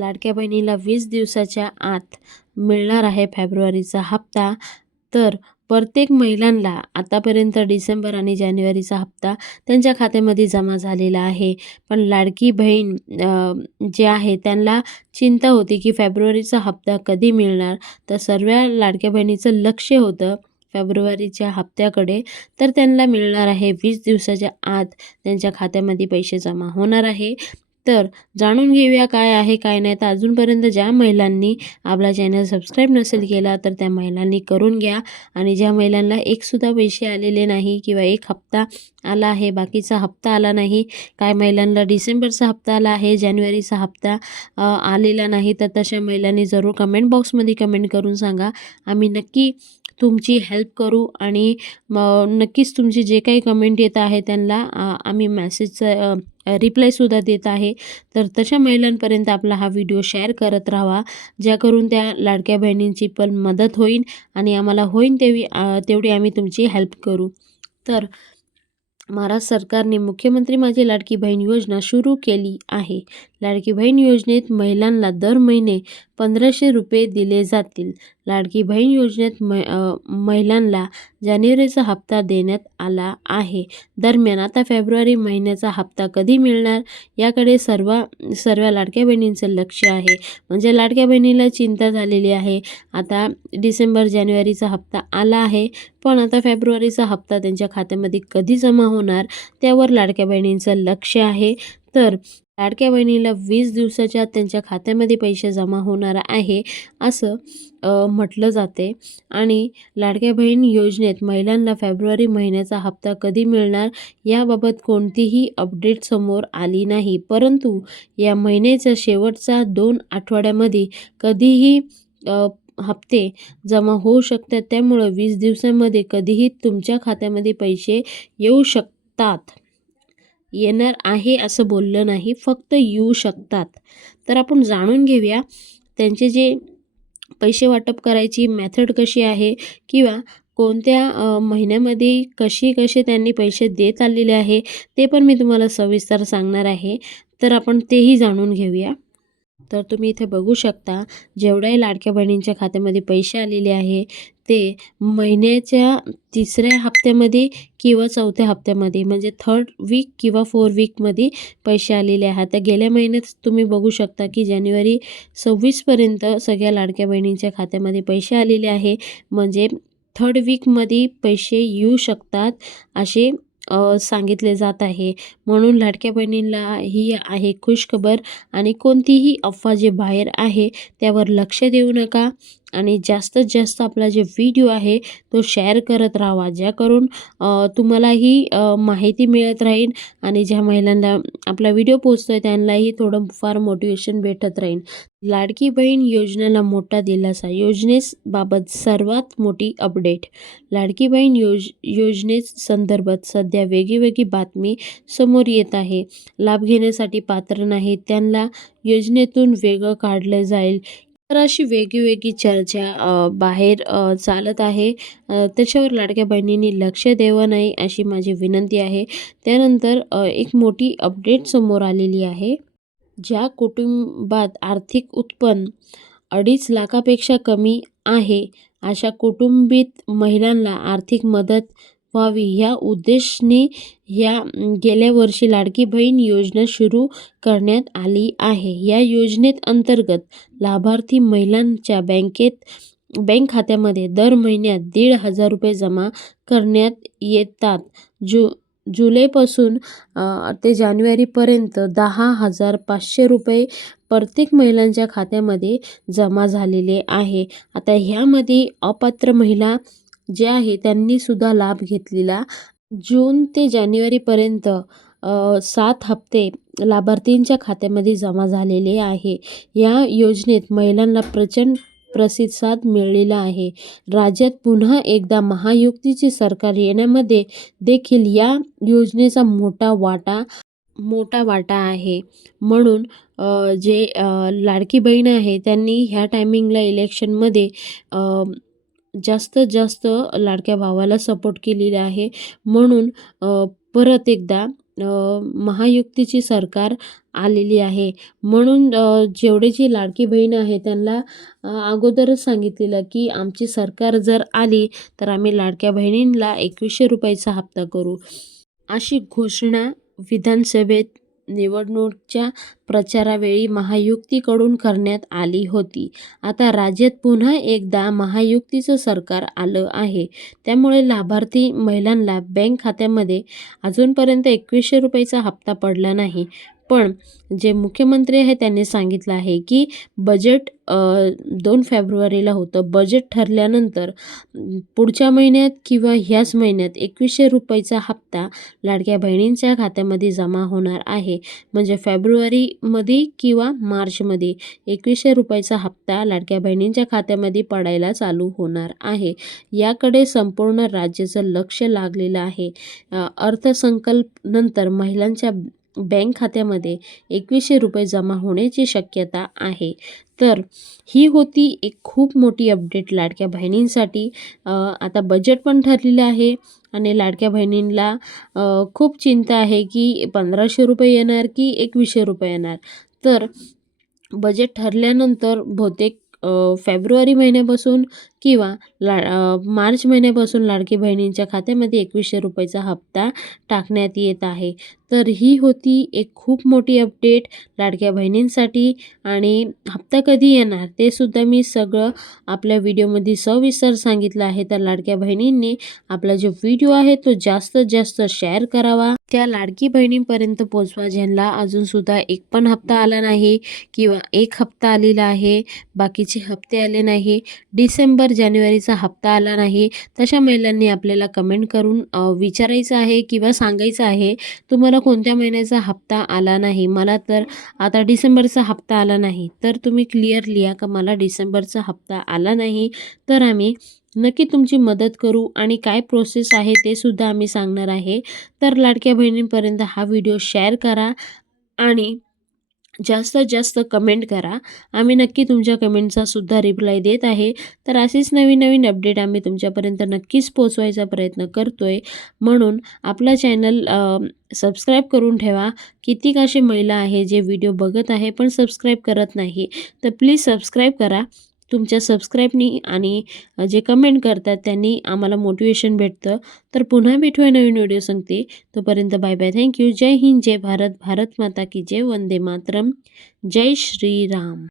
लाडक्या बहिणीला वीस दिवसाच्या आत मिळणार आहे फेब्रुवारीचा हप्ता. तर प्रत्येक महिलांना आतापर्यंत डिसेंबर आणि जानेवारीचा हप्ता त्यांच्या खात्यामध्ये जमा झालेला आहे. पण लाडकी बहीण जे आहे त्यांना चिंता होती की फेब्रुवारीचा हप्ता कधी मिळणार? तर सर्व लाडक्या बहिणीचं लक्ष होतं फेब्रुवारीच्या हप्त्याकडे. तर त्यांना मिळणार आहे वीस दिवसाच्या आत त्यांच्या खात्यामध्ये पैसे जमा होणार आहे. तर जाणून घेऊया काय आहे काय नाही. तर अजूनपर्यंत ज्या महिलांनी आपला चॅनल सबस्क्राईब नसेल केला तर त्या महिलांनी करून घ्या. आणि ज्या महिलांना एकसुद्धा पैसे आलेले नाही किंवा एक हप्ता आला आहे बाकीचा हप्ता आला नाही काय महिलांना डिसेंबरचा हप्ता आला आहे जानेवारीचा हप्ता आलेला नाही तर तशा महिलांनी जरूर कमेंट बॉक्समध्ये कमेंट करून सांगा. आम्ही नक्की तुमची हेल्प करू आणि नक्कीच तुमचे जे काही कमेंट येत आहे त्यांना आम्ही मॅसेजचं रिप्लायसुद्धा देत आहे. तर तशा महिलांपर्यंत आपला हा व्हिडिओ शेअर करत राहा ज्या करून त्या लाडक्या बहिणींची पण मदत होईल आणि आम्हाला होईन तेवी तेवढी आम्ही तुमची हेल्प करू. तर महाराष्ट्र सरकारने मुख्यमंत्री माझी लाडकी बहीण योजना सुरू केली आहे. लाडकी बहीण योजनेत महिलांना दर महिने पंधराशे रुपये दिले जातील. लाडकी बहीण योजनेत म महिलांना जानेवारीचा हप्ता देण्यात आला आहे. दरम्यान आता फेब्रुवारी महिन्याचा हप्ता कधी मिळणार? याकडे सर्व सर्व लाडक्या बहिणींचं लक्ष आहे. म्हणजे लाडक्या बहिणीला चिंता झालेली आहे. आता डिसेंबर जानेवारीचा हप्ता आला आहे. पण आता फेब्रुवारीचा हप्ता त्यांच्या खात्यामध्ये कधी जमा होणार? त्यावर लाडक्या बहिणींचं लक्ष आहे. तर लाडक्या बहिणीला वीस दिवसाच्या आत त्यांच्या खात्यामध्ये पैसे जमा होणार आहे असं म्हटलं जाते. आणि लाडक्या बहीण योजनेत महिलांना फेब्रुवारी महिन्याचा हप्ता कधी मिळणार याबाबत कोणतीही अपडेट समोर आली नाही. परंतु या महिन्याच्या शेवटचा दोन आठवड्यामध्ये कधीही हप्ते जमा होऊ शकतात. त्यामुळं वीस दिवसांमध्ये कधीही तुमच्या खात्यामध्ये पैसे येऊ शकतात. येणार आहे असं बोललं नाही फक्त येऊ शकतात. तर आपण जाणून घेऊया त्यांचे जे पैसे वाटप करायची मेथड कशी आहे किंवा कोणत्या महिन्यामध्ये कशी कसे त्यांनी पैसे देत आलेले आहे ते पण मी तुम्हाला सविस्तर सांगणार आहे. तर आपण तेही जाणून घेऊया. तर तुम्ही इथे बघू शकता जेवढ्याही लाडक्या बहिणींच्या खात्यामध्ये पैसे आलेले आहे ते महिन्याच्या तिसऱ्या हप्त्यामध्ये किंवा चौथ्या हप्त्यामध्ये म्हणजे थर्ड वीक किंवा फोर वीकमध्ये पैसे आलेले आहात. तर गेल्या महिन्यात तुम्ही बघू शकता की जानेवारी सव्वीसपर्यंत सगळ्या लाडक्या बहिणींच्या खात्यामध्ये पैसे आलेले आहे. म्हणजे थर्ड वीकमध्ये पैसे येऊ शकतात असे सांगितले जात आहे. म्हणून लाडक्या बहिणींना ही आहे खुशखबर आणि कोणतीही अफवा जे बाहेर आहे त्यावर लक्ष देऊ नका. आणि जास्तीत जास्त आपला जे व्हिडिओ आहे तो शेअर करत राहावा. ज्या करून तुम्हालाही माहिती मिळत राहील आणि ज्या महिलांना आपला व्हिडिओ पोचतो आहे त्यांनाही थोडं फार मोटिवेशन भेटत राहील. लाडकी बहीण योजनेला मोठा दिलासा. योजनेबाबत सर्वात मोठी अपडेट लाडकी बहीण योज योजने संदर्भात सध्या वेगळीवेगळी बातमी समोर येत आहे. लाभ घेण्यासाठी पात्र नाही त्यांना योजनेतून वेगळं काढलं जाईल. तर अशी वेगळीवेगळी चर्चा बाहेर चालत आहे. त्याच्यावर लाडक्या बहिणींनी लक्ष द्यावं नाही अशी माझी विनंती आहे. त्यानंतर एक मोठी अपडेट समोर आलेली आहे. ज्या कुटुंबात आर्थिक उत्पन्न अडीच लाखापेक्षा कमी आहे अशा कुटुंबित महिलांना आर्थिक मदत व्हावी. ह्या उद्देशाने ह्या गेल्या वर्षी लाडकी बहीण योजना सुरू करण्यात आली आहे. या योजनेत अंतर्गत लाभार्थी महिलांच्या बँकेत बँक खात्यामध्ये दर महिन्यात दीड हजार रुपये जमा करण्यात येतात. जु जुलैपासून ते जानेवारीपर्यंत दहा हजार पाचशे रुपये प्रत्येक महिलांच्या खात्यामध्ये जमा झालेले आहे. आता ह्यामध्ये अपात्र महिला जे आहे त्यांनी सुद्धा लाभ घेतलेला. जून ते जानेवारीपर्यंत सात हप्ते लाभार्थींच्या खात्यामध्ये जमा झालेले आहे. या योजनेत महिलांना प्रचंड प्रतिसाद मिळलेला आहे. राज्यात पुन्हा एकदा महायुक्तीचे सरकार येण्यामध्ये देखील या योजनेचा मोठा वाटा मोठा वाटा आहे. म्हणून जे लाडकी बहीण आहे त्यांनी ह्या टायमिंगला इलेक्शनमध्ये जास्तीत जास्त लाडक्या भावाला सपोर्ट केलेला आहे. म्हणून परत एकदा महायुक्तीची सरकार आलेली आहे. म्हणून जेवढे जी लाडकी बहीण आहे त्यांना अगोदरच सांगितलेलं की आमची सरकार जर आली तर आम्ही लाडक्या बहिणींना एकवीसशे रुपयाचा हप्ता करू. अशी घोषणा विधानसभेत निवडणूकच्या प्रचारावेळी महायुतीकडून करण्यात आली होती. आता राज्यात पुन्हा एकदा महायुतीचं सरकार आलं आहे. त्यामुळे लाभार्थी महिलांना बँक खात्यामध्ये अजूनपर्यंत एकवीसशे रुपयाचा हप्ता पडला नाही. पण जे मुख्यमंत्री आहे त्यांनी सांगितलं आहे की बजेट दोन फेब्रुवारीला होतं. बजेट ठरल्यानंतर पुढच्या महिन्यात किंवा ह्याच महिन्यात एकवीसशे रुपयाचा हप्ता लाडक्या बहिणींच्या खात्यामध्ये जमा होणार आहे. म्हणजे फेब्रुवारीमध्ये किंवा मार्चमध्ये एकवीसशे रुपयाचा हप्ता लाडक्या बहिणींच्या खात्यामध्ये पडायला चालू होणार आहे. याकडे संपूर्ण राज्याचं लक्ष लागलेलं आहे. अर्थसंकल्पनंतर अर्थसंकल्प नंतर महिलांच्या बँक खात्यामध्ये एकवीसशे रुपये जमा होण्याची शक्यता आहे. तर ही होती एक खूप मोठी अपडेट लाडक्या बहिणींसाठी. आता बजेट पण ठरलेलं आहे आणि लाडक्या बहिणींना खूप चिंता आहे की पंधराशे रुपये येणार की एकवीसशे रुपये येणार. तर बजेट ठरल्यानंतर बहुतेक फेब्रुवारी महिन्यापासून किंवा ला मार्च महिन्यापासून लाडकी बहिणींच्या खात्यामध्ये एकवीसशे रुपयाचा हप्ता टाकण्यात येत आहे. तर ही होती एक खूप मोठी अपडेट लाडक्या बहिणींसाठी. आणि हप्ता कधी येणार ते सुद्धा मी सगळं आपल्या व्हिडिओमध्ये सविस्तर सांगितलं आहे. तर लाडक्या बहिणींनी आपला जो व्हिडिओ आहे तो जास्तीत जास्त शेअर करावा. त्या लाडकी बहिणींपर्यंत पोचवा ज्यांना अजूनसुद्धा एक पण हप्ता आला नाही किंवा एक हप्ता आलेला आहे. बाकीचे हप्ते आले नाही. डिसेंबर जानेवारीचा हप्ता आला नाही. तशा महिलांनी आपल्याला कमेंट करून विचारायचं आहे किंवा सांगायचं आहे. तुम्हाला कोणत्या महिन्याचा हप्ता आला नाही? मला तर आता डिसेंबरचा हप्ता आला नाही. तर तुम्ही क्लिअर लिहा का मला डिसेंबरचा हप्ता आला नाही? तर आम्ही नक्की तुमची मदत करू आणि काय प्रोसेस आहे ते सुद्धा आम्ही सांगणार आहे. तर लाडक्या बहिणींपर्यंत हा व्हिडिओ शेअर करा आणि जास्तीत जास्त कमेंट करा. आम्ही नक्की तुमच्या कमेंटचा सुद्धा रिप्लाय देत आहे. तर असेच नवीन नवीन अपडेट आम्ही तुमच्यापर्यंत नक्कीच पोचवायचा प्रयत्न करतो आहे म्हणून आपला चॅनल सबस्क्राईब करून ठेवा. कितीक अशी महिला आहे जे व्हिडिओ बघत आहे पण सबस्क्राईब करत नाही. तर प्लीज सबस्क्राईब करा. तुमच्या सबस्क्राईबनी आणि जे कमेंट करतात त्यांनी आम्हाला मोटिवेशन भेटतं. तर पुन्हा भेटूया नवीन व्हिडिओ सांगते. तोपर्यंत बाय बाय थँक्यू जय हिंद जय भारत. भारत माता की जय. वंदे मातरम. जय श्रीराम.